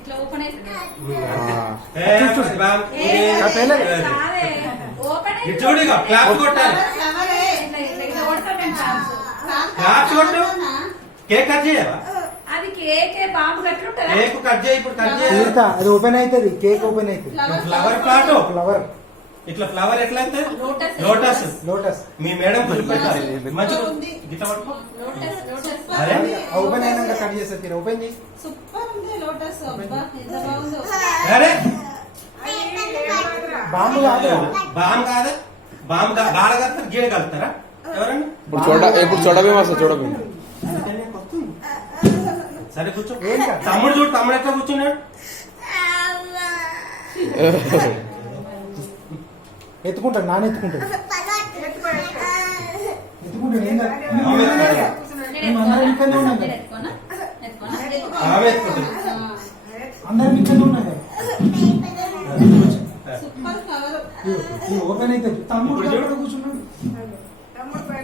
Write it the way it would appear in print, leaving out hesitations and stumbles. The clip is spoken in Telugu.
ఇట్లా ఓపెన్ అయితే చూడు క్లాప్ కొట్టాలి. క్లాప్స్ కొట్టు. కేక్ కట్ చేయవా? అది కేక్ బాంబు కట్టుంటదా? కేక్ కట్ చేయి. ఇప్పుడు కట్ చేయి. అది ఓపెన్ అవుతుంది. కేక్ ఓపెన్ అవుతుంది. Flower plot. ఫ్లవర్ ఇట్లా ఫ్లవర్ ఎట్లా అయితే లోటస్. లోటస్. లోటస్. మీ మేడం పెట్టాలి. మంచిగా గిట్ల పట్టుకో. అరే ఓపెన్ అయినాక కట్ చేస్తారు. మీరు ఓపెన్ చేసి సూపర్ ఉంది లోటస్. అబ్బా ఎంత బాగుందో. అరే బాంబు కాదు. బామ్ కాదు. బామ్ గాడ కలుతారు. గీడ కలుతారా ఎవరన్నా? ఇప్పుడు చూడమే వస్తా చూడమే. సరే కూర్చో. ఏం కాదు. తమ్ముడు చూడు. తమ్ముడు ఎట్లా కూర్చున్నాడు? ఎత్తుకుంటాడు. నాన్న ఎత్తుకుంటాడు. ఎత్తుకుంటాడు. ఏం కాదు. అందరం ఇక్కడనే ఉన్నాం కదా. ఆమె ఎత్తుకుంటుంది. అందరం ఇక్కడనే ఉన్నాం కదా. Super flower. ఓపెన్ అవుతుంది. తమ్ముడు ఎక్కడ కూర్చున్నాడు?